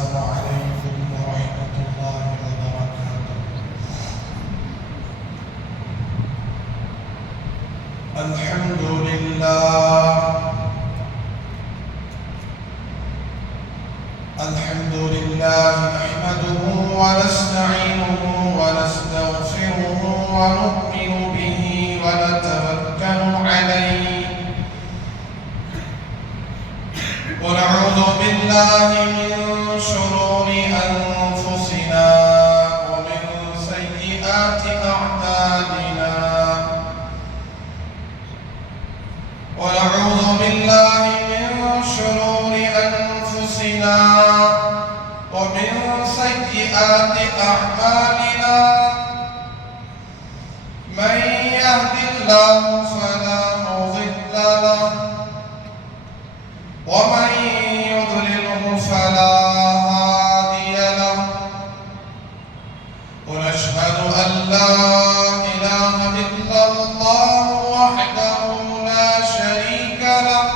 السلام عليكم ورحمة الله وبركاته. الحمد لله نحمده ونستعينه ونستغفره ونؤمن به ونتوكل عليه ونعوذ بالله من شرور أنفسنا ومن سيئات أعمالنا ونعوذ بالله من شرور أنفسنا ومن سيئات أعمالنا من يهد الله فلا مضل له ومن يضلله فلا هادي له ونشهد أن لا إله إلا الله وحده لا شريك له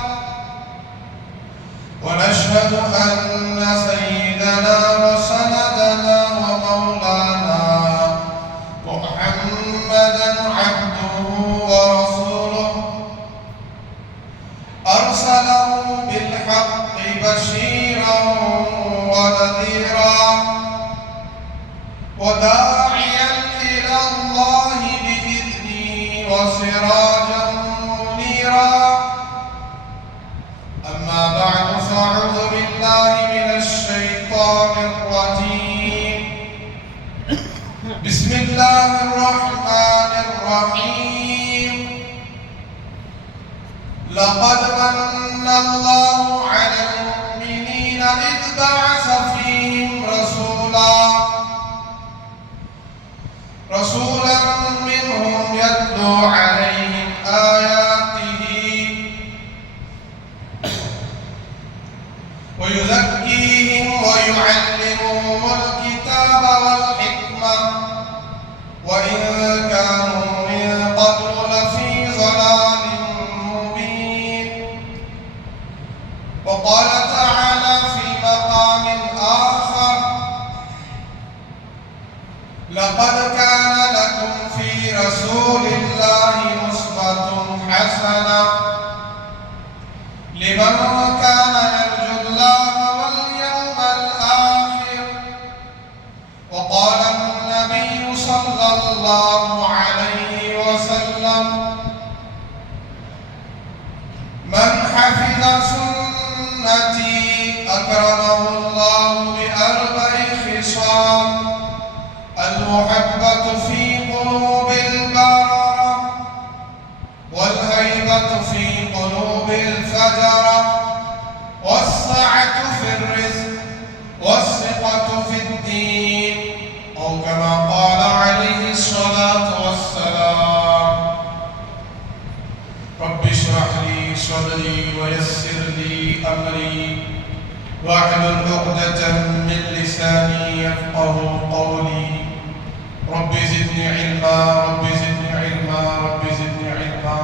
ونشهد أن سيدنا وسندنا ومولانا محمدا عبده ورسوله أرسله بالحق بشيرا ونذيرا وداعيا إلى الله بإذنه وسراجا منيرا. أما بعد فأعوذ بالله من الشيطان الرجيم. بسم الله الرحمن الرحيم. لقد من الله على المؤمنين إذ بعث فيهم رسولا منهم يتلو عليهم آياته ويزكيهم ويعلمهم الكتاب والحكمة وإن كانوا من قبل لفي ضلال مبين. وقال تعالى في مقام آخر: لقد كان لكم في رسول الله أسوة حسنة لمن كان يرجو الله واليوم الآخر. وقال النبي صلى الله عليه وسلم: من حفظ سنتي أكرمه الله بأربع خصال: المحبة في قلوب البررة، والهيبة في قلوب الفجرة، والسعة في الرزق، والثقة في الدين، أو كما قال عليه الصلاة والسلام. رب اشرح لي صدري ويسر لي أمري واحلل عقدة من لساني يفقه قولي. رب زدني علما رب زدني علما رب زدني علما.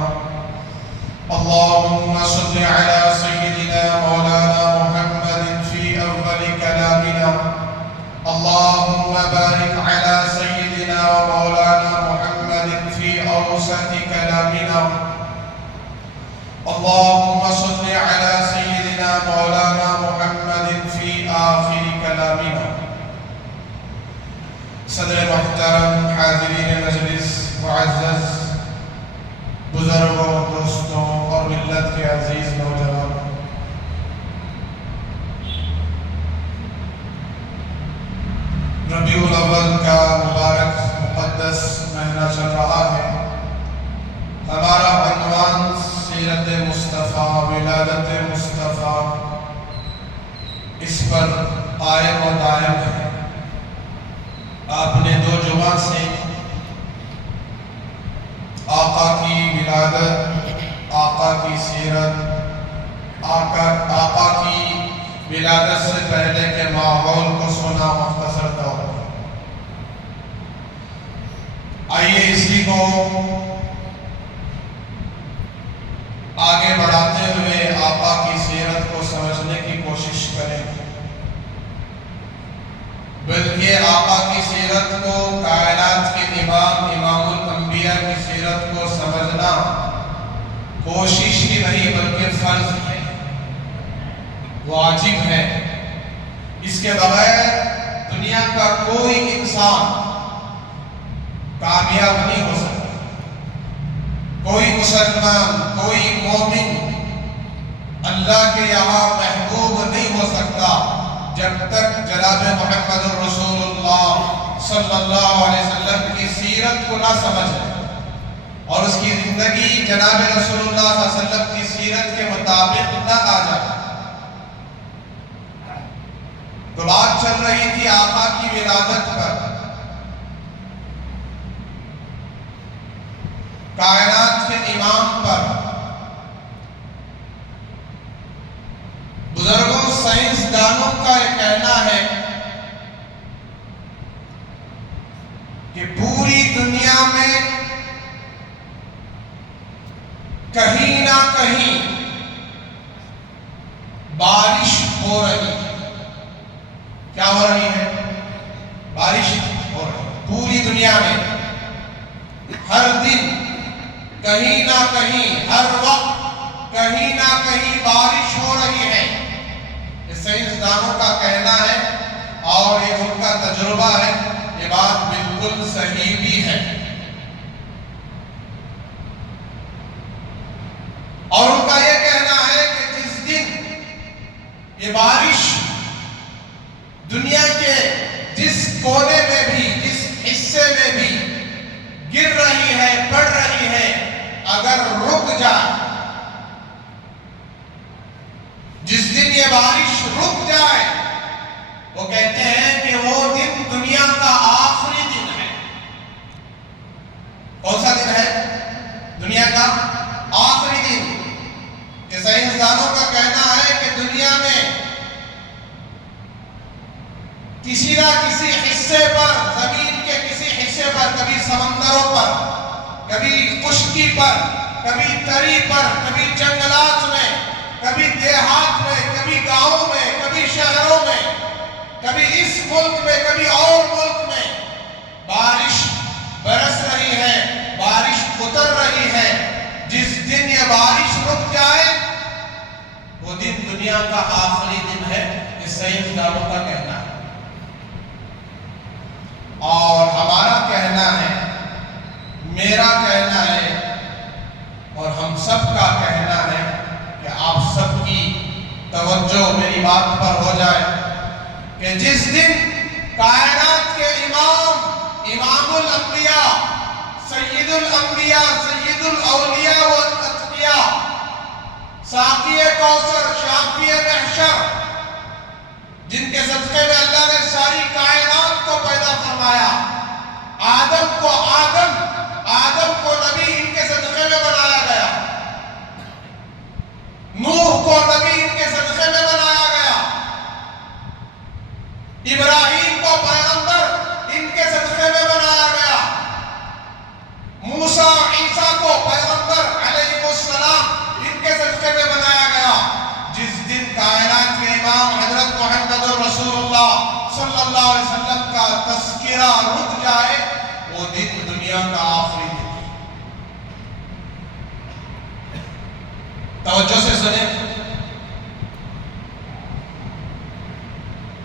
اللهم صل على سيدنا مولانا محمد في أول كلامنا. اللهم بارك على سيدنا ومولانا محمد في أوسط كلامنا. اللهم صل على سيدنا مولانا محمد في آخر كلامنا. صدر محترم، حاضرین مجلس معزز، بزرگوں، دوستوں اور ملت کے عزیز نوجوان، ربیع الاول کا مبارک مقدس مہینہ چل رہا ہے. ہمارا عنوان سیرت مصطفیٰ، ولادت مصطفیٰ، اس پر قائم و دائم ہے. آپ نے 2 جمعہ سے آقا کی ولادت، آقا کی سیرت، آقا کی ولادت سے پہلے کے ماحول کو سنا مختصر طور پر. آئیے اسی کو آگے بڑھاتے ہوئے آقا کی سیرت کو سمجھنے کی کوشش کریں. سیرت کو، کائنات کے امام الانبیاء کی سیرت کو سمجھنا کوشش ہی نہیں بلکہ فرض ہے، واجب ہے۔ اس کے بغیر دنیا کا کوئی انسان کامیاب نہیں ہو سکتا، کوئی مسلمان، کوئی مومن اللہ کے یہاں محبوب نہیں ہو سکتا جب تک جناب محمد رسول اللہ صلی اللہ علیہ وسلم کی سیرت کو نہ سمجھے اور اس کی زندگی جناب رسول اللہ صلی اللہ علیہ وسلم کی سیرت کے مطابق نہ آ جائے۔ تو بات چل رہی تھی آقا کی ولادت پر، کائنات کے امام پر۔ بزرگوں سائنسدانوں کا یہ کہنا ہے کہ پوری دنیا میں کہیں نہ کہیں بارش ہو رہی ہے۔ کیا ہو رہی ہے؟ بارش ہو رہی ہے پوری دنیا میں، ہر دن کہیں نہ کہیں، ہر وقت کہیں نہ کہیں بارش ہو رہی ہے۔ یہ سائنسدانوں کا کہنا ہے اور یہ ان کا تجربہ ہے، یہ بات بالکل صحیح بھی ہے۔ اور ان کا یہ کہنا ہے کہ جس دن یہ بارش دنیا کے جس کونے میں بھی، جس حصے میں بھی گر رہی ہے، پڑ رہی ہے، اگر رک جائے، جس دن یہ بارش رک جائے، وہ کہتے ہیں کہ وہ دن دنیا کا آخری دن ہے۔ کون سا دن ہے؟ دنیا کا آخری دن۔ کہ سائنسدانوں کا کہنا ہے کہ دنیا میں کسی نہ کسی حصے پر، زمین کے کسی حصے پر، کبھی سمندروں پر، کبھی خشکی پر، کبھی تری پر، کبھی جنگلات میں، کبھی دیہات میں، کبھی گاؤں میں، کبھی شہروں میں، کبھی اس ملک میں، کبھی اور ملک میں بارش برس رہی ہے، بارش اتر رہی ہے۔ جس دن یہ بارش رک جائے وہ دن دنیا کا آخری دن ہے، یہ سائنسدانوں کا کہنا ہے۔ اور ہمارا کہنا ہے، میرا کہنا ہے، اور ہم سب کا کہنا ہے کہ آپ سب کی توجہ میری بات پر ہو جائے کہ جس دن کائنات کے امام الانبیاء، سید الانبیاء، سید الاولیاء والاتقیاء، ساقی کوثر، شافی محشر، جن کے صدقے میں اللہ نے ساری کائنات کو پیدا فرمایا، آدم کو نبی ان کے صدقے میں بنایا گیا، نوح کو نبی ان کے صدقے میں بنایا گیا، ابراہیم کو پیغمبر ان کے صدقے میں بنایا گیا، موسیٰ عیسیٰ کو پیغمبر علیہ السلام ان کے صدقے میں بنایا گیا۔ جس دن کائنات کے امام حضرت محمد رسول اللہ صلی اللہ علیہ وسلم کا تذکرہ رک جائے وہ دن دنیا کا آخری دن۔ توجہ سے سنیں،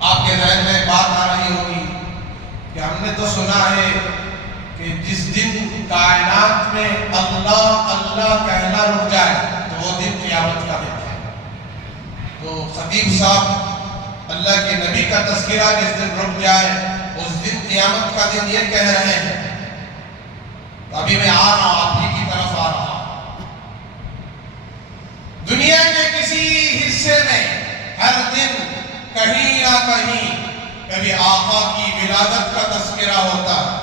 آپ کے ذہن میں بات آ رہی ہوگی کہ ہم نے تو سنا ہے کہ جس دن کائنات میں اللہ اللہ کہنا رک جائے تو وہ دن قیامت کا دن ہے۔ تو خطیب صاحب اللہ کے نبی کا تذکرہ جس دن رک جائے اس دن قیامت کا دن یہ کہہ رہے ہیں۔ تو ابھی میں آ رہا، آپ ہی کی طرف آ رہا۔ دنیا کے کسی حصے میں ہر دن کہیں نہ کہیں کبھی آقا کی ولادت کا تذکرہ ہوتا ہے،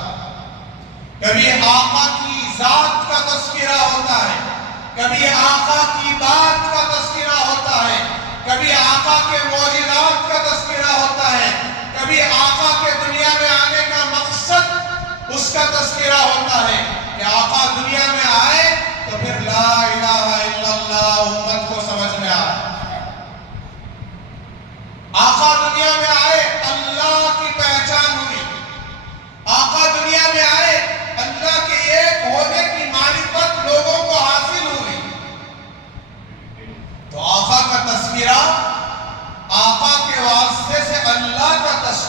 کبھی آقا کی ذات کا تذکرہ ہوتا ہے، کبھی آقا کی بات کا تذکرہ ہوتا ہے، کبھی آقا کے معجزات کا تذکرہ ہوتا ہے، کبھی آقا کے دنیا میں آنے کا مقصد اس کا تذکرہ ہوتا ہے کہ آقا دنیا میں آئے تو پھر لا الہ الا اللہ امت کو سمجھ میں آئے، آقا دنیا میں آئے اللہ کی پہچان ہوئی،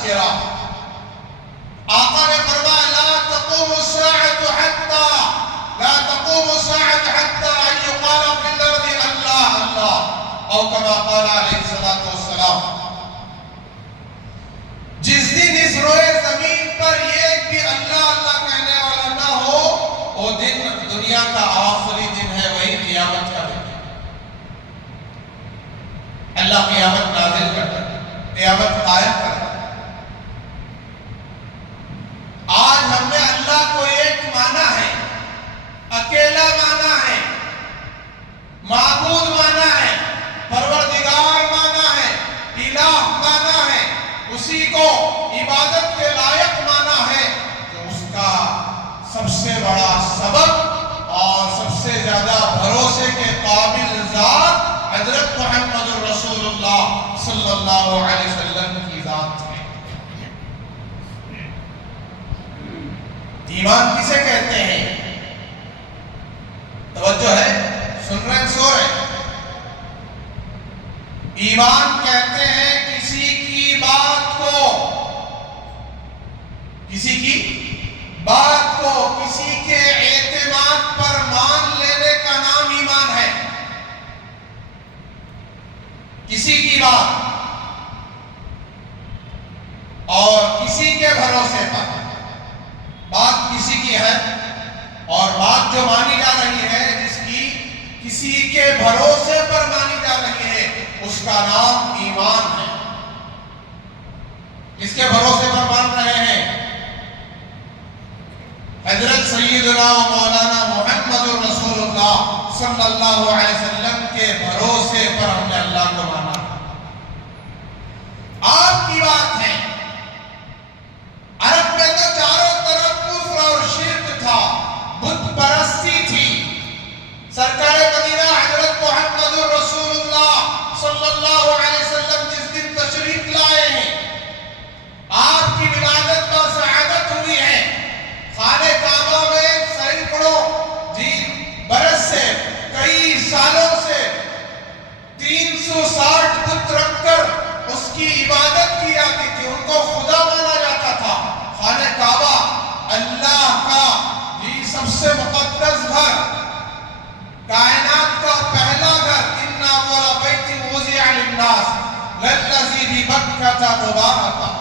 تذکرہ. آقا نے فرمایا لا تقوم الساعة حتى لا تقوم الساعة حتى أن يقال في الأرض اللہ اللہ او كما قال علیہ الصلوۃ والسلام. جس دن اس روئے زمین پر ایک بھی اللہ اللہ کہنے والا نہ ہو، وہ دن دنیا کا آخری دن ہے، وہی قیامت کا دن ہے. اللہ قیامت نازل کرتا ہے، قیامت قائم کرتا ہے. آج ہم نے اللہ کو ایک مانا ہے، اکیلا مانا ہے، معبود مانا ہے، پروردگار مانا ہے، الہ مانا ہے، اسی کو عبادت کے لائق مانا ہے. تو اس کا سب سے بڑا سبب اور سب سے زیادہ بھروسے کے قابل ذات حضرت محمد رسول اللہ صلی اللہ علیہ وسلم کی ذات ہے. ایمان کسے کہتے ہیں؟ توجہ ہے، سن رہے ہیں، سو رہے ہیں. ایمان کہتے ہیں کسی کی بات کو، کسی کی بات کو، کسی کے اعتماد پر مان لینے کا نام ایمان ہے. کسی کی بات اور کسی کے بھروسے پر. بات کسی کی ہے اور بات جو مانی جا رہی ہے، جس کی کسی کے بھروسے پر مانی جا رہی ہے، اس کا نام ایمان ہے. کس کے بھروسے پر مان رہے ہیں؟ حضرت سیدنا و مولانا محمد رسول اللہ صلی اللہ علیہ وسلم کے بھروسے پر ہم نے اللہ کو مانا. آپ کی بات ہے. عرب میں تو چاروں طرف کفر اور شرک تھا، بت پرستی تھی. سرکار مدینہ حضرت محمد رسول اللہ صلی اللہ علیہ وسلم جس دن تشریف لائے ہیں، آپ کی ولادت با سعادت ہوئی ہے. خانہ کعبہ میں سینکڑوں برس سے، کئی سالوں سے 360 بت رکھ کر اس کی عبادت کی جاتی تھی، ان کو خدا مانا جاتا تھا. خانہ کعبہ اللہ کا سب سے مقدس گھر، کائنات کا پہلا گھر. ان اول بیت وضع للناس للذی ببکۃ مبارکہ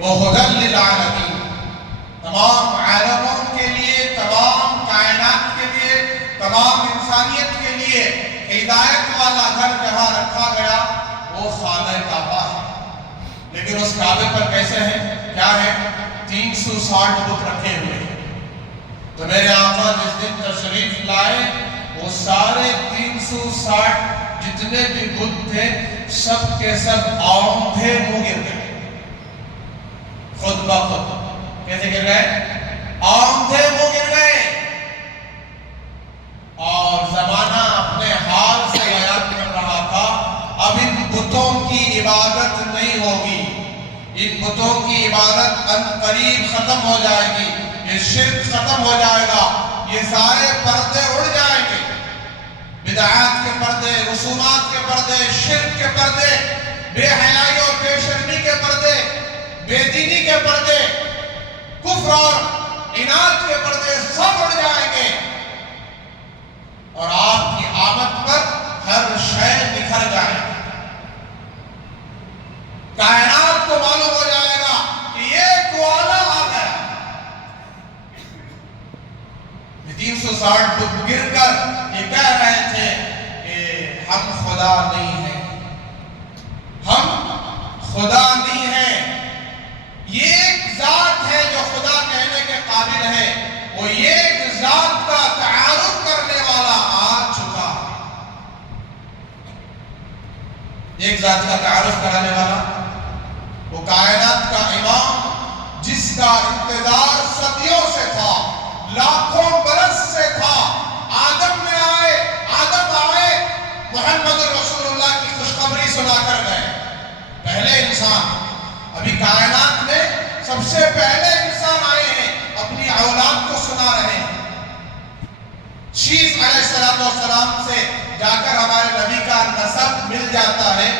وہدی للعالمین. تمام عالموں کے لیے، تمام کائنات کے لیے، تمام انسانیت کے لیے ہدایت والا گھر جہاں رکھا گیا وہ خانہ کعبہ ہے. لیکن اس کعبے پر کیسے ہیں، کیا ہے؟ 360 بت رکھے ہوئے ہیں. تو میرے آقا جس دن تشریف لائے، وہ سارے 360 جتنے بھی بت تھے، سب کے سب آندھے منہ گر گئے. خود بخود کیسے گر گئے؟ آندھے منہ گر گئے. اور زمانہ اپنے حال سے بیان کر رہا تھا، اب ان بتوں کی عبادت نہیں ہوگی، ان بتوں کی عبادت عنقریب ختم ہو جائے گی. یہ شرک ختم ہو جائے گا، یہ سارے پردے اڑ جائیں گے. بدعات کے پردے، رسومات کے پردے، شرک کے پردے، بے حیائی اور بے شرمی کے پردے، بے دینی کے پردے، کفر اور عناد کے پردے سب اڑ جائیں گے. اور آپ کی آمد پر ہر شے نکھر جائے گی. کائنات کو معلوم ہو جائے گا کہ یہ گوالا آ گیا. 360 بت گر کر یہ کہہ رہے تھے کہ ہم خدا نہیں ہیں، ہم خدا نہیں ہیں. یہ ایک ذات ہے جو خدا کہنے کے قابل ہے، وہ ایک ذات کا تعارف کرنے والا آ چکا ہے. ایک ذات کا تعارف کرانے والا، وہ کائنات کا امام جس کا انتظار صدیوں سے تھا، لاکھوں برس سے تھا. آدم آئے، محمد رسول اللہ کی خوشخبری سنا کر گئے. پہلے انسان، ابھی کائنات میں سب سے پہلے انسان آئے ہیں، اپنی اولاد کو سنا رہے ہیں. شیس علیہ السلام سے جا کر ہمارے نبی کا نسب مل جاتا ہے.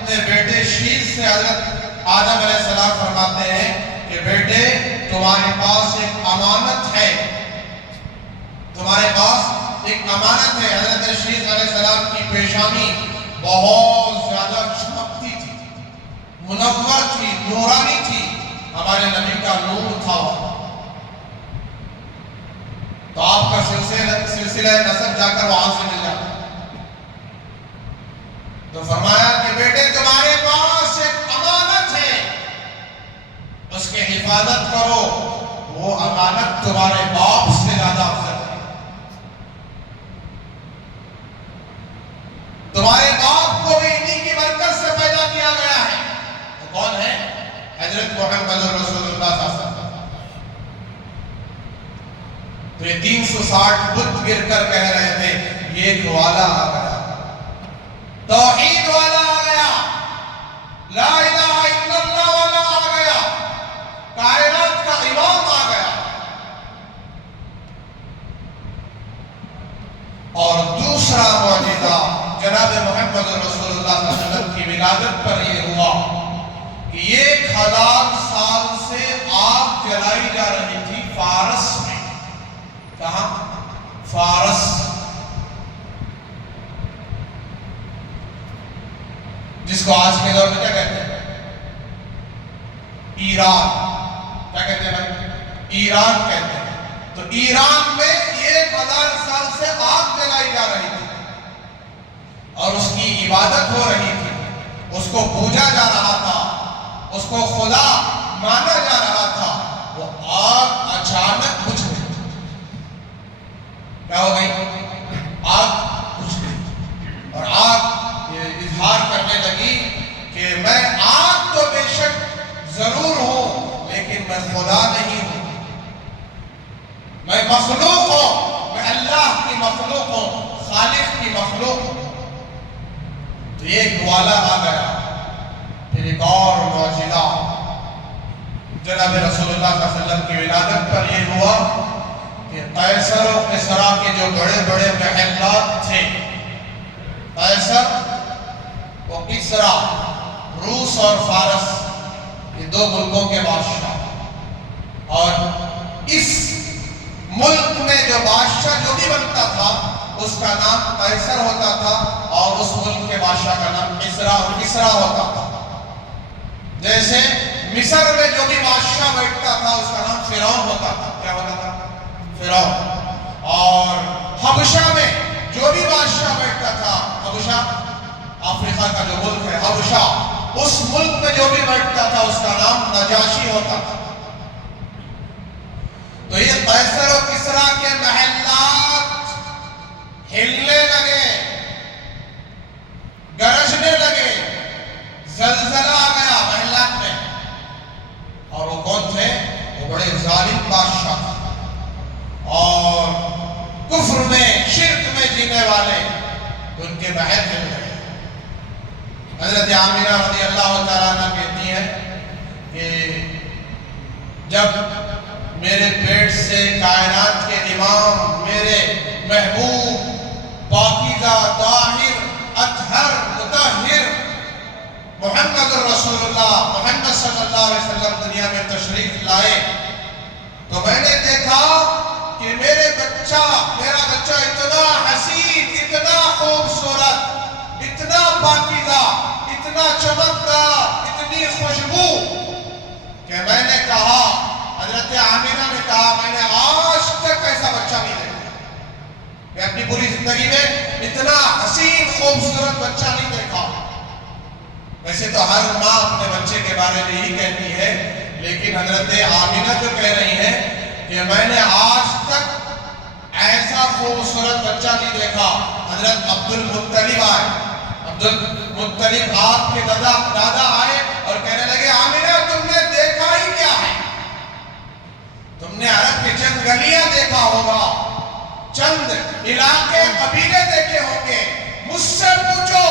اپنے بیٹے شیش سے حضرت آدم علیہ السلام فرماتے ہیں کہ بیٹے تمہارے پاس ایک امانت ہے، تمہارے پاس ایک امانت ہے۔ حضرت شیش علیہ السلام کی پیشانی بہت زیادہ چمکتی تھی، منور تھی، نورانی تھی، ہمارے نبی کا نور تھا۔ تو آپ کا سلسلہ نسب جا کر وہاں سے مل جاتا۔ تو فرمایا کہ بیٹے تمہارے پاس ایک امانت ہے، اس کی حفاظت کرو، وہ امانت تمہارے باپ سے زیادہ افضل ہے۔ تمہارے باپ کو بھی انہی کی برکت سے پیدا کیا گیا ہے۔ تو کون ہے؟ حضرت محمد رسول اللہ صلی اللہ علیہ وسلم۔ تو یہ 360 بت گر کر کہہ رہے تھے یہ ایک والا آ گیا، توحید والا آ گیا، لا الہ الا اللہ والا آ گیا، کائنات کا امام آ گیا۔ اور دوسرا معجزہ جناب محمد رسول اللہ صلی اللہ علیہ وسلم کی ولادت پر یہ ہوا کہ 1000 سال سے آگ جلائی جا رہی تھی فارس میں۔ کہاں؟ فارس، جس کو آج کے دور میں کیا کہتے ہیں؟ ایران۔ کیا کہتے ہیں بھائی؟ ایران کہتے ہیں۔ تو ایران میں 1000 سال سے آگ جلائی جا رہی تھی اور اس کی عبادت ہو رہی تھی، اس کو پوجا جا رہا تھا، اس کو خدا مانا جا رہا تھا۔ وہ آگ اچانک بجھ گئی۔ کیا ہو گئی؟ آگ بجھ گئی اور آگ یہ اظہار کرنے لگی کہ میں آگ تو بے شک ضرور ہوں لیکن میں خدا نہیں ہوں، میں مخلوق ہوں، میں اللہ کی مخلوق ہوں، خالق کی مخلوق ہوں۔ تو یہ ایک والا آ گیا۔ پھر ایک اور معجزہ جناب رسول اللہ صلی اللہ علیہ وسلم کی ولادت پر یہ ہوا کہ قیصر و کسریٰ کے جو بڑے بڑے محلات تھے، قیصر و کسریٰ، روس اور فارس، یہ 2 ملکوں کے بادشاہ، اور اس ملک میں جو بادشاہ جو بھی بنتا تھا اس کا نام قیصر ہوتا تھا اور اس ملک کے بادشاہ کا نام کسریٰ ہوتا تھا۔ جیسے مصر میں جو بھی بادشاہ بیٹھتا تھا اس کا نام فرعون ہوتا تھا۔ کیا ہوتا تھا؟ فرعون۔ اور حبشہ میں جو بھی بادشاہ بیٹھتا تھا، حبشہ افریقہ کا جو ملک ہے حبشہ، اس ملک میں جو بھی بیٹھتا تھا اس کا نام نجاشی ہوتا تھا۔ تو یہ قیصر و کسریٰ کے محلات ہلنے لگے، گرجنے لگے، زلزلہ آ گیا محلات میں۔ اور وہ کون تھے؟ وہ بڑے ظالم بادشاہ تھے اور کفر میں، شرک میں جینے والے، تو ان کے محل ہل گئے۔ حضرت آمینہ رضی اللہ تعالیٰ عنہ کہتی ہے کہ جب میرے پیٹ سے کائنات کے امام، میرے محبوب، پاکیزہ، طاہر، اطہر، مطہر محمد رسول اللہ محمد صلی اللہ علیہ وسلم دنیا میں تشریف لائے تو میں نے دیکھا کہ میرا بچہ اتنا حسین، اتنا خوبصورت، اتنا پاکیزہ، اتنا چمکدار، اتنی خوشبو کہ میں نے کہا، حضرت آمینہ نے کہا، میں نے آج تک ایسا بچہ نہیں دیکھا۔ میں اپنی پوری زندگی میں اتنا حسین خوبصورت بچہ نہیں دیکھا۔ ویسے تو ہر ماں اپنے بچے کے بارے میں یہی کہتی ہے، لیکن حضرت آمینہ جو کہہ رہی ہے کہ میں نے آج تک ایسا خوبصورت بچہ نہیں دیکھا۔ حضرت عبد المطلب آئے، عبد المطلب آپ کے دادا آئے اور کہنے لگے، آمینہ تم نے دیکھا ہی کیا ہے؟ تم نے عرب کے چند گلیاں دیکھا ہوگا، چند علاقے قبیلے دیکھے ہوں گے، مجھ سے پوچھو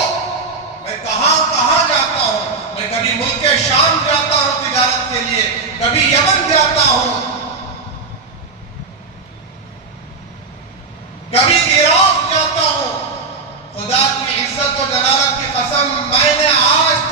میں کہاں کہاں جاتا ہوں، میں کبھی ملک شام جاتا ہوں تجارت کے لیے، کبھی یمن جاتا ہوں، کبھی عراق جاتا ہوں، خدا کی عزت و جلالت کی قسم میں نے آج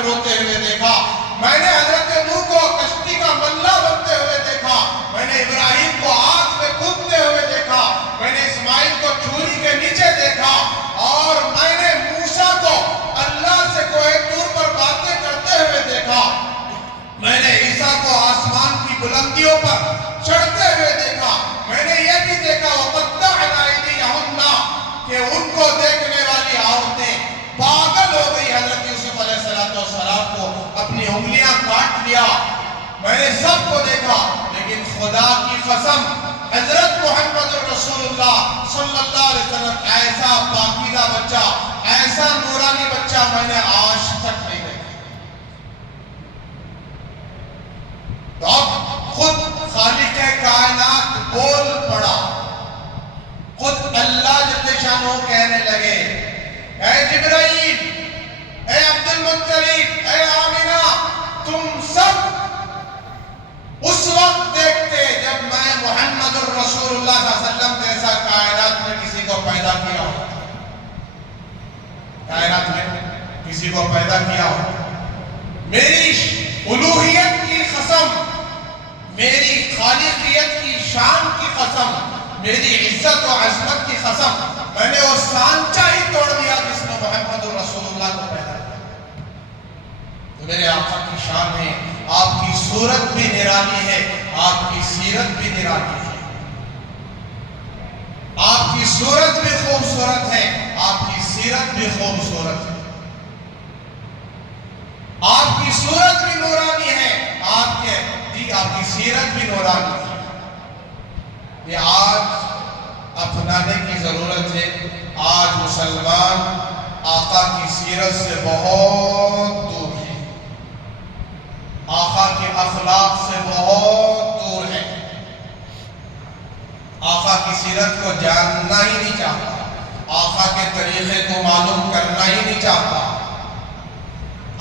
میں روتے ہوئے دیکھا، میں نے حضرت نوح کو کشتی کا ملہ بنتے ہوئے دیکھا، میں نے ابراہیم کو آگ میں کودتے ہوئے دیکھا، میں نے اسماعیل کو چھری کے نیچے دیکھا، اور میں نے موسیٰ کو اللہ سے کوہ طور پر باتیں کرتے ہوئے دیکھا، میں نے عیسیٰ کو آسمان کی بلندیوں پر چڑھتے ہوئے دیکھا، میں نے یہ بھی دیکھا وَقَطَّعْنَا أَيْدِيَهُنَّ کہ ان کو دیکھنے والی عورتیں پاگل ہو گئی، حضرت یوسف علیہ السلام کو اپنی انگلیاں کاٹ لیا، میں نے سب کو دیکھا، لیکن خدا کی قسم حضرت محمد رسول اللہ صلی اللہ علیہ وسلم ایسا پاکیزہ بچہ، ایسا نورانی بچہ میں نے آج تک نہیں دیکھا۔ تو اب خود خالق کائنات بول پڑا، خود اللہ جل شانہ کہنے لگے، اے جبرائیل، اے عبد المطلب، اے آمینہ، تم سب اس وقت دیکھتے جب میں محمد الرسول اللہ صلی اللہ علیہ وسلم جیسا کائنات میں کسی کو پیدا کیا ہو، کائنات میں کسی کو پیدا کیا ہو، میری الوہیت کی قسم، میری خالقیت کی شان کی قسم، میری عزت و عظمت کی قسم، میں نے وہ سانچہ ہی توڑ دیا جس میں محمد رسول اللہ کو پیدا کیا۔ تو میرے آقا کی شان ہے، آپ کی صورت بھی نرالی ہے، آپ کی سیرت بھی نرالی ہے، آپ کی صورت بھی خوبصورت ہے، آپ کی سیرت بھی خوبصورت ہے، آپ کی صورت بھی نورانی ہے، آپ کی سیرت بھی نورانی ہے۔ یہ آج اپنانے کی ضرورت ہے، آج مسلمان آقا کی سیرت سے بہت دور ہے، آقا کے اخلاق سے بہت دور ہے، آقا کی سیرت کو جاننا ہی نہیں چاہتا، آقا کے طریقے کو معلوم کرنا ہی نہیں چاہتا۔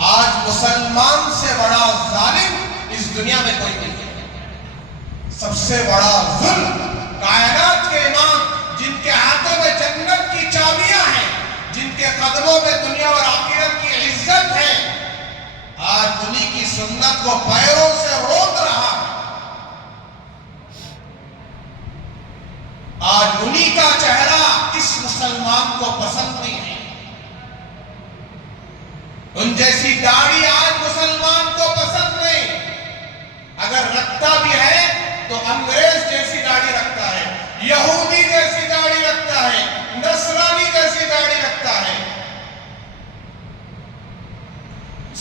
آج مسلمان سے بڑا ظالم اس دنیا میں کوئی نہیں ہے، سب سے بڑا ظلم کائنات کے امام جن کے ہاتھوں میں جنت کی چابیاں ہیں، جن کے قدموں میں دنیا اور آخرت کی عزت ہے، آج انہی کی سنت کو پیروں سے روک رہا ہے، آج انہی کا چہرہ اس مسلمان کو پسند نہیں ہے، ان جیسی داڑھی آج مسلمان کو پسند نہیں، اگر رکھتا بھی ہے تو انگریز جیسی داڑھی رکھتا ہے، یہودی جیسی داڑھی رکھتا ہے، نصرانی جیسی داڑھی رکھتا ہے،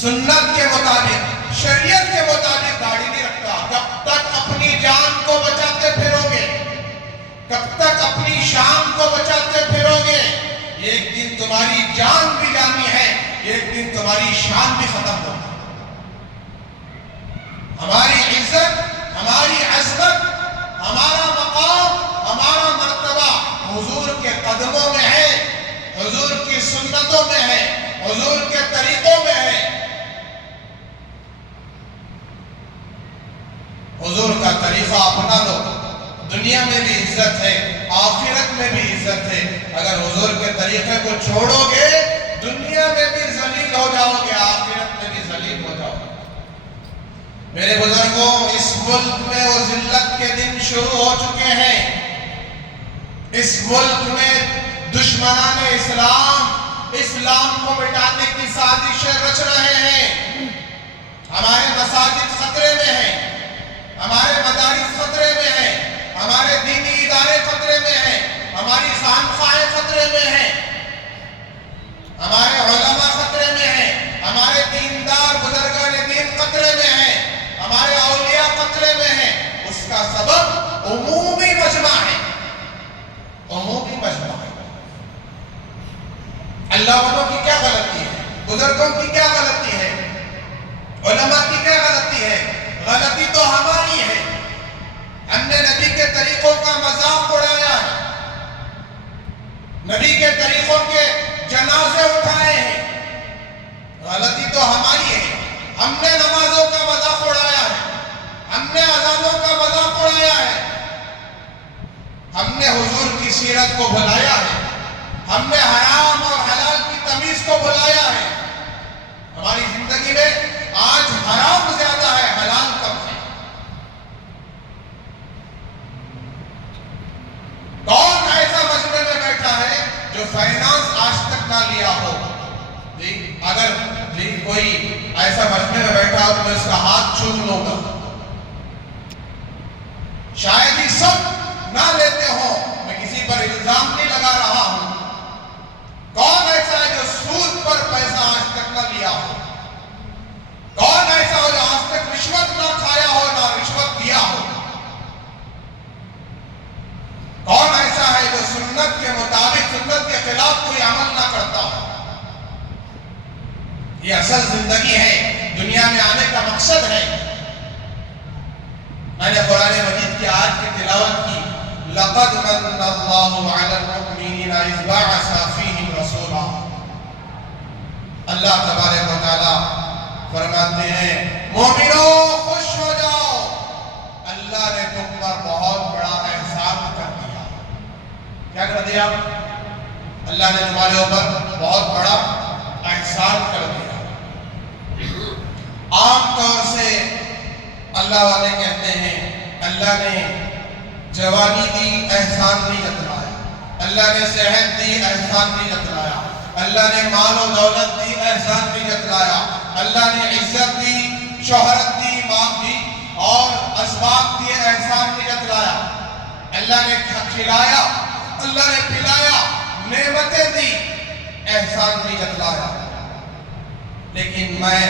سنت کے مطابق، شریعت کے مطابق داڑھی نہیں رکھتا۔ کب تک اپنی جان کو بچاتے پھرو گے، کب تک اپنی شان کو بچاتے پھرو گے، ایک دن تمہاری جان بھی جانی ہے، ایک دن تمہاری شان بھی ختم ہوگی۔ ہماری عزت، ہماری عظمت، ہمارا مقام، ہمارا مرتبہ حضور کے قدموں میں ہے، حضور کی سنتوں میں ہے، حضور کے طریقوں میں ہے۔ حضور کا طریقہ اپنا لو، دنیا میں بھی عزت ہے، آخرت میں بھی عزت ہے۔ اگر حضور کے طریقے کو چھوڑو گے، دنیا میں بھی ذلیل ہو جاؤ گے، آخرت میں بھی ذلیل ہو جاؤ گے۔ میرے بزرگوں، اس ملک میں وہ ذلت کے دن شروع ہو چکے ہیں، اس ملک میں دشمنان اسلام کو مٹانے کی سازشیں رچ رہے ہیں، ہمارے مساجد خطرے میں ہیں، ہمارے مدارس خطرے میں ہیں، ہمارے دینی ادارے خطرے میں ہیں، ہماری خانقاہیں خطرے میں ہیں، ہمارے علماء خطرے میں ہیں، ہمارے دیندار بزرگان دین خطرے میں ہیں، ہمارے اولیاء خطرے میں ہیں۔ اس کا سبب عمومی مجمع ہے، عمومی مجمع ہے۔ اللہ والوں کی کیا غلطی ہے؟ بزرگوں کی کیا غلطی ہے؟ علماء کی کیا غلطی ہے؟ غلطی تو ہماری ہے، ہم نے نبی کے طریقوں کا مذاق اڑایا ہے، نبی کے طریقوں کے جنازے اٹھائے ہیں، غلطی تو ہماری ہے، ہم نے نمازوں کا مذاق اڑایا ہے، ہم نے اذانوں کا مذاق اڑایا ہے، ہم نے حضور کی سیرت کو بھلایا ہے، ہم نے حرام اور حلال کی تمیز کو بھلایا ہے، ہماری زندگی ایسا مجمع میں بیٹھا ہو تو میں اس کا ہاتھ چوم لوں گا. شاید ہی سب نہ لیتے ہوں، میں کسی پر الزام نہیں لگا رہا ہوں. کون ایسا ہے جو سود پر پیسہ آج تک نہ لیا ہو؟ کون ایسا ہو جو آج تک رشوت نہ کھایا ہو، نہ رشوت دیا ہو؟ کون ایسا ہے جو سنت کے مطابق، سنت کے خلاف کوئی عمل نہ کرتا ہو؟ یہ اصل زندگی ہے، دنیا میں آنے کا مقصد ہے. میں نے قرآن مجید کی آیت کی تلاوت کی، لَقَدْ مَنَّ اللَّهُ عَلَى الْمُؤْمِنِينَ إِذْ بَعَثَ فِيهِمْ رَسُولًا. اللہ تبارک و تعالی فرماتے ہیں مومنوں خوش ہو جاؤ، اللہ نے تم پر بہت بڑا احسان کر دیا. کیا کر دیا؟ اللہ نے تمہارے اوپر بہت بڑا احسان کر دیا. عام طور سے اللہ والے کہتے ہیں اللہ نے جوانی دی، احسان نہیں جتلایا. اللہ نے صحت دی، احسان نہیں جتلایا. اللہ نے مال و دولت دی، احسان نہیں جتلایا. اللہ نے عزت دی، شہرت دی، مال دی اور اسباب دیے، احسان نہیں جتلایا. اللہ نے کھلایا، اللہ نے پلایا، نعمتیں دی، احسان نہیں جتلایا. لیکن میں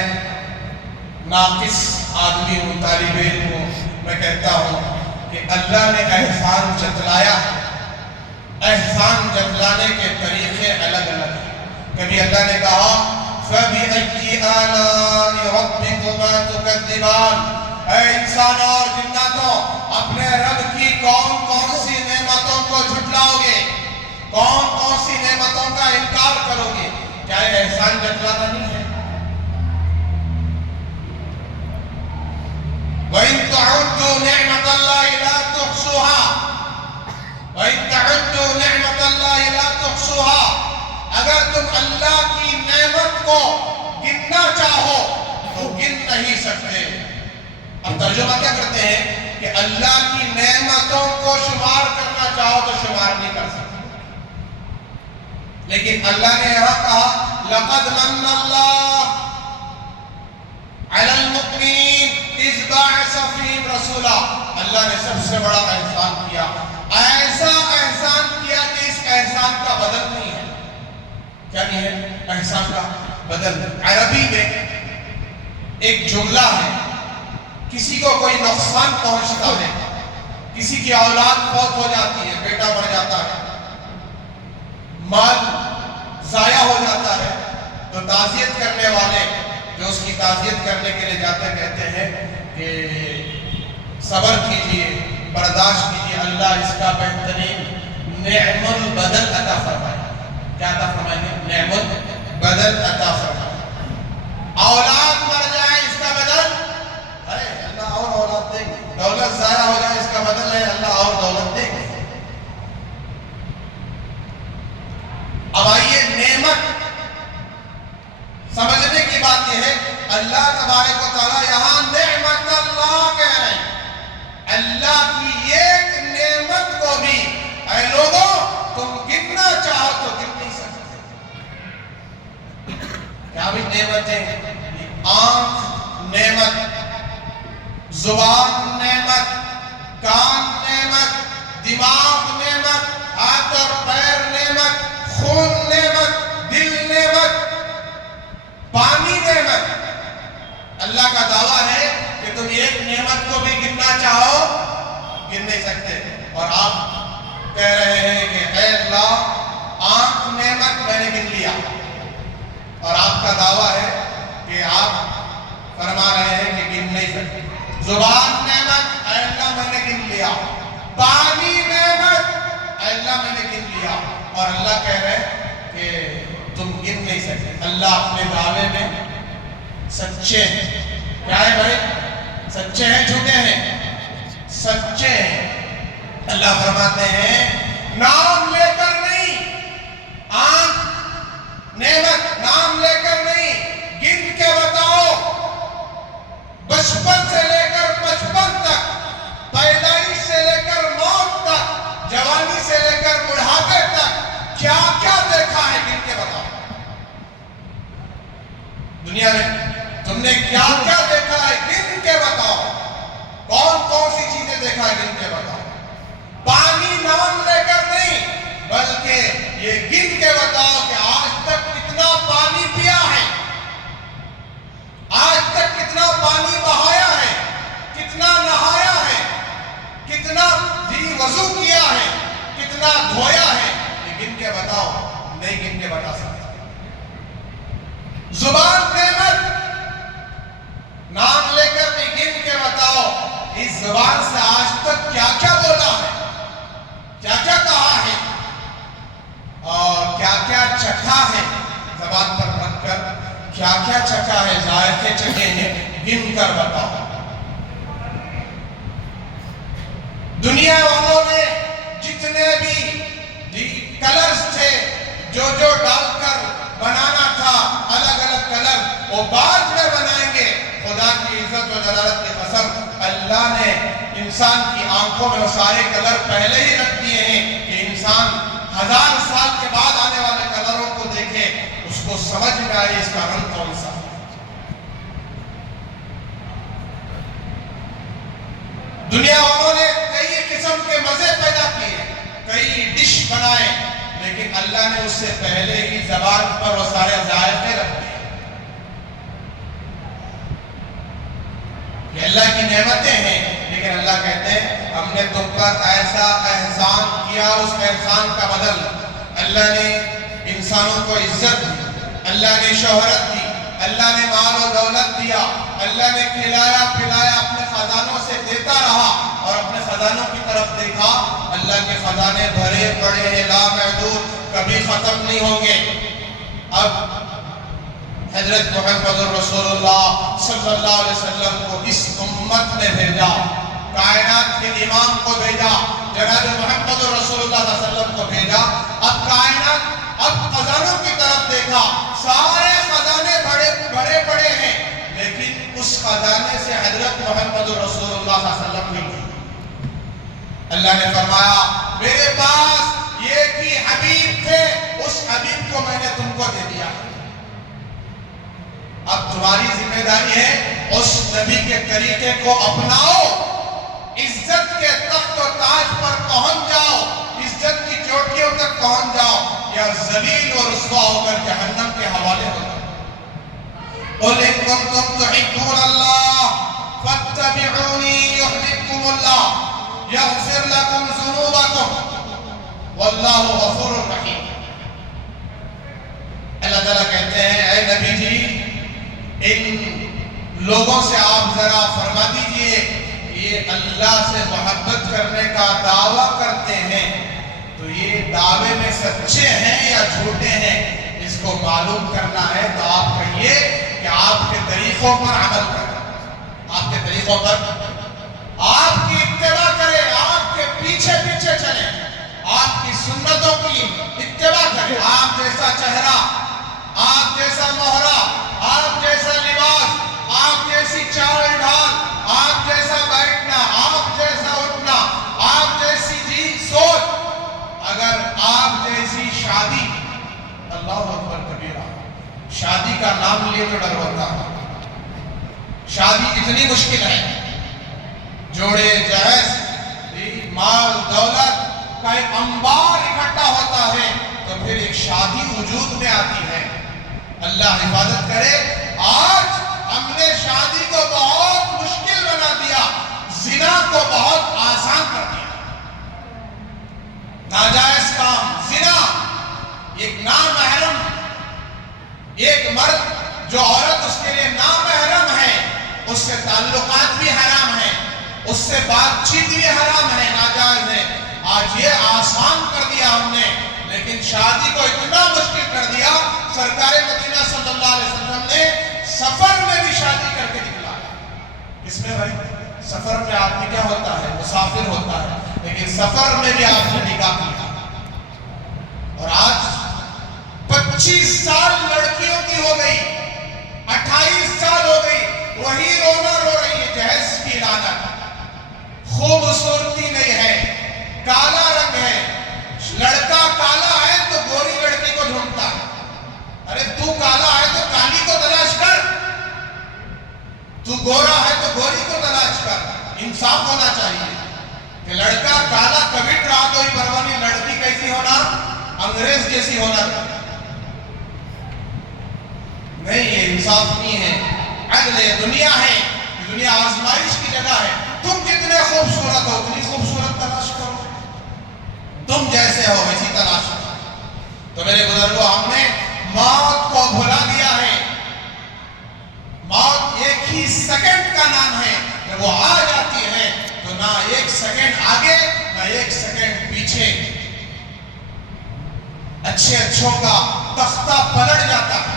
ناقص آدمی ہوں، طالب علم ہوں، میں کہتا ہوں کہ اللہ نے احسان جتلایا ہے. احسان جتلانے کے طریقے الگ الگ ہیں. کبھی اللہ نے کہا فَبِأَيِّ آلَاءِ رَبِّكُمَا تُكَذِّبَانِ، اے انسان اور جناتوں، اپنے رب کی کون کون سی نعمتوں کو جھٹلاؤ گے، کون کون سی نعمتوں کا انکار کرو گے؟ کیا یہ احسان جتلانا نہیں ہے؟ وَإِن تَعُدُّوا نِعْمَةَ اللَّهِ لَا تُحْصُوهَا، وَإِن تَعُدُّوا نِعْمَةَ اللَّهِ لَا تُحْصُوهَا. اگر تم اللہ کی نعمت کو گننا چاہو تو گن نہیں سکتے. اب ترجمہ کیا کرتے ہیں کہ اللہ کی نعمتوں کو شمار کرنا چاہو تو شمار نہیں کر سکتے. لیکن اللہ نے یہاں کہا لَقَدْ مَنَّ اللَّهُ عَلَى الْمُؤْمِنِينَ إِذْ بَعَثَ فِيهِمْ رَسُولًا. اللہ نے سب سے بڑا احسان کیا، ایسا احسان کیا کہ اس احسان کا بدل نہیں ہے. کیا نہیں ہے؟ احسان کا بدل. عربی میں ایک جملہ ہے، کسی کو کوئی نقصان پہنچتا ہے، کسی کی اولاد فوت ہو جاتی ہے، بیٹا مر جاتا ہے، مال ضائع ہو جاتا ہے، تو تعزیت کرنے والے جو اس کی تعزیت کرنے کے لیے جاتے کہتے ہیں کہ صبر کیجئے، برداشت کیجئے، اللہ اس کا بہترین نعم البدل عطا فرمائے. کیا عطا فرمائے گے؟ نعم البدل عطا فرمائے. اولاد مر جائے اس کا بدل ہے اللہ اور اولاد دیں گے. دولت ضائع ہو جائے اس کا بدل ہے اللہ اور دولت دیں گے. اب آئیے نعمت سمجھنے کی بات یہ ہے، اللہ تبارک و تعالیٰ یہاں نعمت اللہ کہہ رہے ہیں. اللہ کی ایک نعمت کو بھی اے لوگوں تم گننا چاہو تو گن نہیں سکتے. کیا بھی نعمتیں؟ آنکھ نعمت، زبان نعمت، کان نعمت، دماغ نعمت، ہاتھ اور پیر نعمت، خون نعمت، دل نعمت، پانی نعمت. اللہ کا دعویٰ ہے کہ تم ایک نعمت کو بھی گننا چاہو گن نہیں سکتے. اور آپ کہہ رہے ہیں کہ اے اللہ آنکھ نعمت میں نے گن لیا، اور آپ کا دعویٰ ہے کہ آپ فرما رہے ہیں کہ گن نہیں سکتے. زبان نعمت، اے اللہ میں نے گن لیا. پانی نعمت، اے اللہ میں نے گن لیا. اور اللہ کہہ رہے ہیں کہ تم گن نہیں سکتے. اللہ اپنے دعوے میں سچے ہیں. کیا ہے بھائی؟ سچے ہیں، جھوٹے ہیں؟ سچے ہیں. اللہ فرماتے ہیں نام لے کر نہیں، آنکھ نعمت نام لے کر نہیں، گن کے بتاؤ. بچپن سے لے کر 55 تک، پیدائش سے لے کر موت تک، جوانی سے لے کر بڑھاپے تک کیا کیا دیکھا ہے، گن کے بتاؤ. دنیا میں تم تم نے کیا کیا دیکھا ہے گن کے بتاؤ. کون کون سی چیزیں دیکھا ہے گن کے بتاؤ. پانی نام لے کر نہیں بلکہ یہ گن کے بتاؤ کہ آج تک کتنا پانی پیا ہے, آج تک کتنا پانی بہایا ہے, کتنا نہایا ہے, کتنا وضو کیا ہے, کتنا دھویا ہے. یہ گن کے بتاؤ. نہیں گن کے بتا سکتا. زبان نعمت, نام لے کر نہیں گن کے بتاؤ اس زبان سے آج تک کیا کیا بولا ہے, کیا کیا کہا ہے اور کیا کیا چکھا ہے. زبان پر رکھ کر کیا کیا چکھا ہے, ذائقے چکھے ہیں, گن کر بتاؤ. دنیا والوں نے جتنے بھی کلرز تھے جو ڈال کر بنانا تھا, الگ الگ کلر, وہ بعد میں بنائیں گے. خدا کی عزت و جلالت کی قسم اللہ نے انسان کی آنکھوں میں وہ سارے کلر پہلے ہی رکھ دیے ہیں کہ انسان 1000 سال کے بعد آنے والے کلروں کو دیکھے, اس کو سمجھ میں آئے اس کا رنگ کون سا. دنیا والوں نے کئی قسم کے مزے پیدا کیے, کئی ڈش بنائے, لیکن اللہ نے اس سے پہلے ہی زبان پر وہ سارے ذائقے رکھ دیے. یہ اللہ کی نعمتیں ہیں, لیکن اللہ کہتے ہیں ہم نے تم پر ایسا احسان کیا, اس احسان کا بدل. اللہ نے انسانوں کو عزت دی, اللہ نے شہرت دی, اللہ نے مال و دولت دیا, اللہ نے کھلایا پلایا, اپنے خزانوں سے دیتا رہا اور اپنے خزانوں کی طرف دیکھا. اللہ کے خزانے بھرے پڑے ہیں لا محدود, کبھی ختم نہیں ہوں گے. اب حضرت محمد رسول اللہ صلی اللہ علیہ وسلم کو اس امت میں بھیجا, کائنات کے امام کو بھیجا, جناب محمد رسول اللہ صلی اللہ علیہ وسلم کو بھیجا. اب کائنات, اب خزانوں کی طرف دیکھا, سارے خزانے بڑے بڑے ہیں, لیکن اس خزانے سے حضرت محمد رسول اللہ صلی اللہ علیہ وسلم نہیں. اللہ نے فرمایا میرے پاس ایک ہی حبیب تھے, اس حبیب کو میں نے تم کو دے دیا. اب تمہاری ذمہ داری ہے اس نبی کے طریقے کو اپناؤ, عزت کے تخت و تاج پر پہنچ جاؤ, عزت کی چوٹیوں تک پہنچ جاؤ, یا ذلیل اور رسوا ہو کر جہنم کے حوالے ہو جاؤ. قل ان کنتم تحبون اللہ فاتبعونی یحببکم اللہ یغفر لکم ذنوبکم واللہ غفور رحیم. اللہ تعالیٰ کہتے ہیں اے نبی جی, ان لوگوں سے آپ ذرا فرما دیجئے یہ اللہ سے محبت کرنے کا دعویٰ کرتے ہیں, تو یہ دعوے میں سچے ہیں یا جھوٹے ہیں, اس کو معلوم کرنا ہے. تو آپ کہیے کہ آپ کے طریقوں پر عمل کریں, آپ کے طریقوں پر آپ کی اتباع کریں, آپ کے پیچھے پیچھے چلیں, آپ کی سنتوں کی اتباع کریں. آپ جیسا چہرہ, آپ جیسا مہرہ, آپ جیسا لباس, آپ جیسی چال ڈھال, آپ جیسا بیٹھنا, آپ جیسا اٹھنا, آپ جیسی سوچ, اگر آپ جیسی شادی, اللہ اکبر کبیرہ, شادی کا نام لیے تو ڈر ہوتا ہے. شادی اتنی مشکل ہے, جوڑے جہیز, مال دولت کا ایک انبار اکٹھا ہوتا ہے تو پھر ایک شادی وجود میں آتی ہے. اللہ حفاظت کرے. آج ہم نے شادی کو بہت مشکل بنا دیا, زنا کو بہت آسان کر دیا. ناجائز کام زنا, ایک نامحرم, ایک مرد جو عورت اس کے لیے نامحرم ہے, اس سے تعلقات بھی حرام ہیں, اس سے بات چیت بھی حرام ہے, ناجائز ہے. آج یہ آسان کر دیا ہم نے, لیکن شادی کو اتنا مشکل کر دیا. سرکار مدینہ صلی اللہ علیہ وسلم نے سفر میں بھی شادی کر کے دکھلایا. اس میں بھائی سفر میں آدمی کیا ہوتا ہے, مسافر ہوتا ہے, لیکن سفر میں بھی آپ نے نکاح کیا. اور آج 25 سال لڑکیوں کی ہو گئی, 28 سال ہو گئی, وہی رونا رو رہی ہے. جہیز کی لعنت, خوبصورتی نہیں ہے, کالا رنگ ہے, لڑکا کالا ہے تو گوری لڑکی کو ڈھونڈتا ہے. ارے تو کالا ہے تو کالی کو تلاش کر. تو گورا ہے تو گوری کو تلاش کر، انصاف ہونا چاہیے کہ لڑکا کالا کبٹ رہا تو ہی پرواہ نہیں، لڑکی کیسی ہونا؟ انگریز جیسی ہونا نہیں، یہ انصاف نہیں ہے، عدل ہے، دنیا ہے، دنیا آزمائش کی جگہ ہے۔ تم جتنے خوبصورت ہو اتنی خوبصورت تلاش کرو، تم جیسے ہو ویسی تلاش کرو۔ تو میرے بزرگوں، ہم نے موت کو بھلا دیا ہے۔ موت ایک ہی سیکنڈ کا نام ہے، جب وہ آ جاتی ہے تو نہ ایک سیکنڈ آگے نہ ایک سیکنڈ پیچھے، اچھے اچھوں کا تختہ پلٹ جاتا ہے۔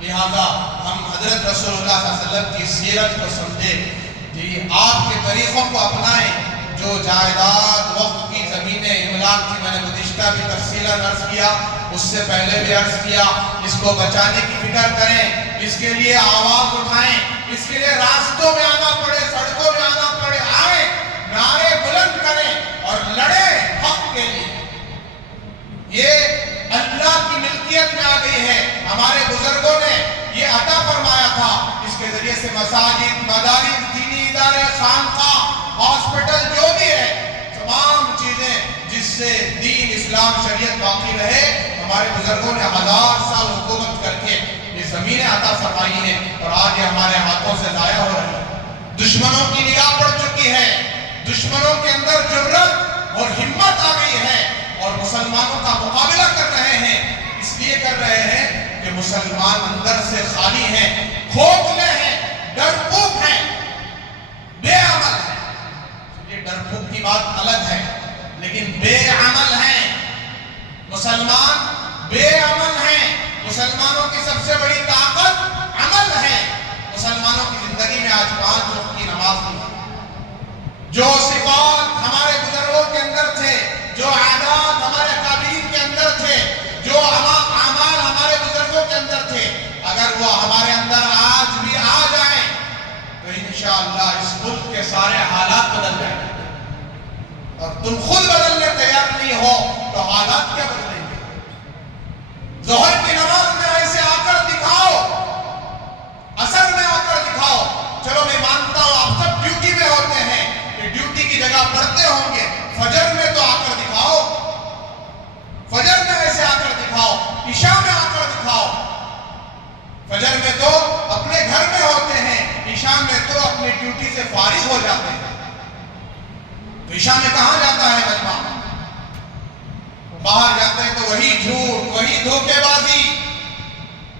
لہذا ہم حضرت رسول اللہ صلی اللہ علیہ وسلم کی سیرت کو سمجھے، جی آپ کے طریقوں کو اپنائیں۔ جو جائیداد وقت کی زمینیں املاک تھی، میں نے گزشتہ بھی تفصیلاً عرض کیا، اس سے پہلے بھی عرض کیا، اس کو بچانے کی فکر کریں، اس کے لیے آواز اٹھائیں، اس کے لیے راستوں میں آنا پڑے، سڑکوں میں آنا پڑے، آئیں، نعرے بلند کریں اور لڑیں حق کے لیے۔ یہ اللہ کی ملکیت میں آ گئی ہے، ہمارے بزرگوں نے یہ عطا فرمایا تھا، اس کے ذریعے سے مساجد، مدارس، دینی ادارے، خانقاہ، ہاسپٹل، جو بھی ہے، تمام چیزیں جس سے دین، اسلام، شریعت باقی رہے، ہمارے بزرگوں نے 1000 سال حکومت کر کے یہ زمینیں عطا فرمائی ہیں، اور آج یہ ہمارے ہاتھوں سے ضائع ہو رہی ہے۔ دشمنوں کی نگاہ پڑ چکی ہے، دشمنوں کے اندر جرأت اور ہمت آ گئی ہے، اور مسلمانوں کا مقابلہ کر رہے ہیں، اس لیے کر رہے ہیں کہ مسلمان اندر سے خالی ہیں، کھوکھلے ہیں، ڈرپوک ہیں، بے عمل ہیں۔ یہ ڈرپوک کی بات الگ ہے، لیکن بے عمل ہیں، مسلمان بے عمل ہیں۔ مسلمانوں کی سب سے بڑی طاقت عمل ہے۔ مسلمانوں کی زندگی میں آج 5 وقت کی نماز نہیں، جو صفات ہمارے بزرگوں کے اندر تھے، جو عادات ہمارے اکابرین کے اندر تھے، جو اعمال ہمارے بزرگوں کے اندر تھے، اگر وہ ہمارے اندر آج بھی آ جائیں تو انشاءاللہ اس ملک کے سارے حالات بدل جائیں گے۔ اور تم خود بدلنے تیار نہیں ہو تو حالات کیا بدلیں گے؟ ظہر کی نماز میں ایسے آ کر دکھاؤ، اثر میں آ کر دکھاؤ۔ چلو میں مانتا ہوں آپ سب ڈیوٹی میں ہوتے ہیں، کہ ڈیوٹی کی جگہ پڑھتے ہوں گے، فجر میں تو آ کر دکھاؤ، فجر میں ایسے آ کر دکھاؤ، عشاء میں آ کر دکھاؤ۔ فجر میں تو اپنے گھر میں ہوتے ہیں، عشاء میں تو اپنی ڈیوٹی سے فارغ ہو جاتے ہیں، تو عشاء میں کہاں جاتا ہے مجمع؟ باہر جاتے ہیں تو وہی جھوٹ، وہی دھوکے بازی،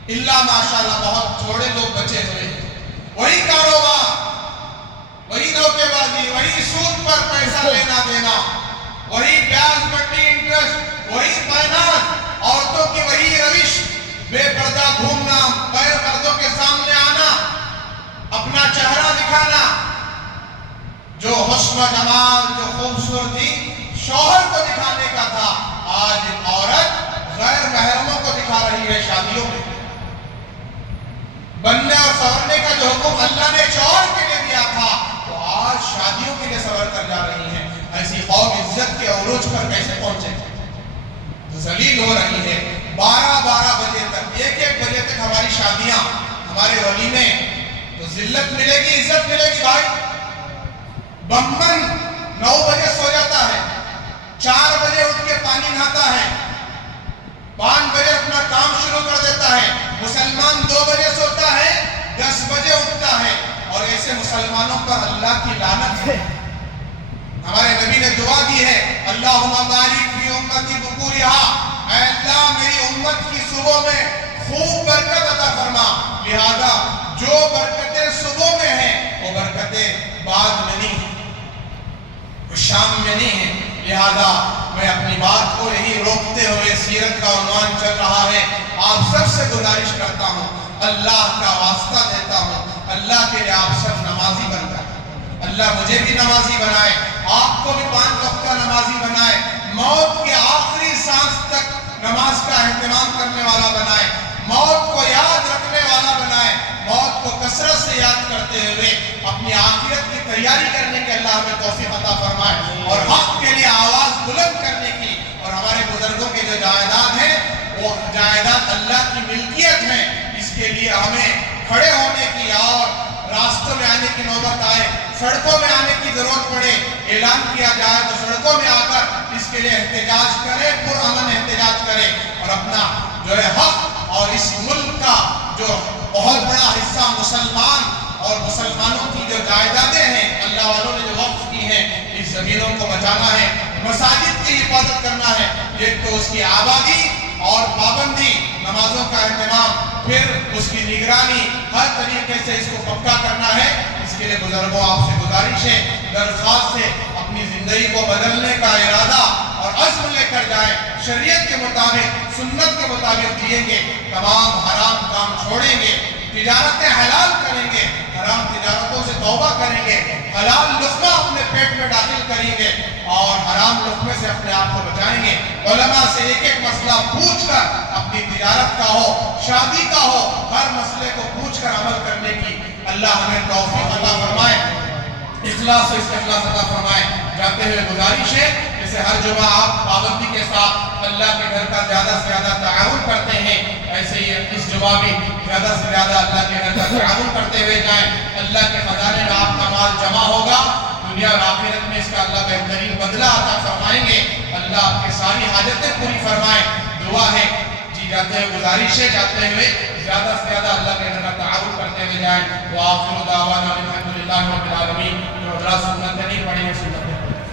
اللہ ماشاءاللہ بہت تھوڑے لوگ بچے ہوئے ہیں، وہی کاروبار، وہی دھوکے بازی، وہی سود پر پیسہ لینا دینا، وہی بیاج بٹی انٹرسٹ، وہی فائنانس، عورتوں کی وہی روش، بے پردہ گھومنا، غیر مردوں کے سامنے آنا، اپنا چہرہ دکھانا۔ جو حسن و جمال، جو خوبصورتی شوہر کو دکھانے کا تھا، آج عورت غیر محرموں کو دکھا رہی ہے شادیوں میں۔ بننے اور سنورنے کا جو حکم اللہ نے شوہر کے لیے دیا تھا، تو آج شادیوں کے لیے سنور کر جا رہی ہیں۔ ایسی قوم عزت کے عروج پر کیسے پہنچے؟ ذلیل ہو رہی ہے۔ 12 بجے تک، 1 بجے تک ہماری شادیاں، ہمارے ولیمے، تو ذلت ملے گی، عزت ملے گی بھائی۔ بمبن 9 بجے سو جاتا ہے، 4 بجے اٹھ کے پانی نہاتا ہے، 5 بجے اپنا کام شروع کر دیتا ہے۔ مسلمان 2 بجے سوتا ہے، 10 بجے اٹھتا ہے، اور ایسے مسلمانوں پر اللہ کی لعنت ہے۔ ہمارے نبی نے دعا دی ہے، اللہم بارک فی امتی بکورہا، اے اللہ میری امت کی صبح میں خوب برکت عطا فرما۔ لہذا جو برکتیں صبح میں ہیں وہ برکتیں بعد میں نہیں ہیں، وہ شام میں نہیں ہیں۔ لہذا میں اپنی بات کو یہی روکتے ہوئے، سیرت کا عنوان چل رہا ہے، آپ سب سے گزارش کرتا ہوں، اللہ کا واسطہ دیتا ہوں، اللہ کے لیے آپ سب نمازی بن جائیں۔ اللہ مجھے بھی نمازی بنائے، آپ کو بھی 5 وقت کا نمازی بنائے، موت کے آخری سانس تک نماز کا اہتمام کرنے والا بنائے، موت کو یاد رکھنے والا بنائے، موت کو کثرت سے یاد کرتے ہوئے اپنی آخرت کی تیاری کرنے کے اللہ ہمیں توفیق عطا فرمائے، اور حق کے لیے آواز بلند کرنے کی۔ اور ہمارے بزرگوں کے جو جائیداد ہیں وہ جائیداد اللہ کی ملکیت ہے، اس کے لیے ہمیں کھڑے ہونے کی اور راستوں میں سڑکوں میں آنے کی ضرورت پڑے، اعلان کیا جائے تو سڑکوں میں آ کر اس کے لیے احتجاج کرے، پرامن احتجاج کرے، اور اپنا جو ہے حق اور اس ملک کا جو بہت بڑا حصہ مسلمان اور مسلمانوں کی جو جائیدادیں ہیں، اللہ والوں نے جو وقف کی ہیں، اس زمینوں کو بچانا ہے، مساجد کی حفاظت کرنا ہے، ایک تو اس کی آبادی اور پابندی، نمازوں کا اہتمام، پھر اس کی نگرانی، ہر طریقے سے اس کو پکا کرنا ہے۔ اس کے لیے بزرگوں آپ سے گزارش ہے، درخواست ہے، اپنی زندگی کو بدلنے کا ارادہ اور عزم لے کر جائیں، شریعت کے مطابق، سنت کے مطابق جئیں گے، تمام حرام کام چھوڑیں گے، تجارتیں حلال کریں گے، حرام تجارتوں سے توبہ کریں گے، حلال لقمہ اپنے پیٹ میں داخل کریں گے اور حرام لقمے سے اپنے آپ کو بچائیں گے۔ علماء سے ایک ایک مسئلہ پوچھ کر، اپنی تجارت کا ہو، شادی کا ہو، ہر مسئلے کو پوچھ کر عمل کرنے کی اللہ ہمیں توفیق عطا فرمائے، اخلاص و استخلاص عطا فرمائے۔ جاتے ہوئے گزارش ہے، جیسے ہر جمعہ آپ پابندی کے ساتھ اللہ کے گھر کا زیادہ سے زیادہ تعاون کرتے ہیں، ایسے ہی اس جمعہ بھی زیادہ سے زیادہ اللہ کے گھر کا تعاون کرتے ہوئے جائیں۔ اللہ کے خزانے میں آپ کا مال جمع ہوگا، دنیا اور آخرت میں اس کا اللہ بہترین بدلہ عطا فرمائیں گے، اللہ آپ کی ساری حاجتیں پوری فرمائیں۔ دعا ہے جی، جاتے ہوئے گزارش ہے، جاتے ہوئے زیادہ سے زیادہ اللہ کے گھر کا تعاون کرتے ہوئے جائیں۔ وآخر دعوانا الحمدللہ رب العالمین۔ جو حضرات سنت نہیں پڑھی ہیں، سنت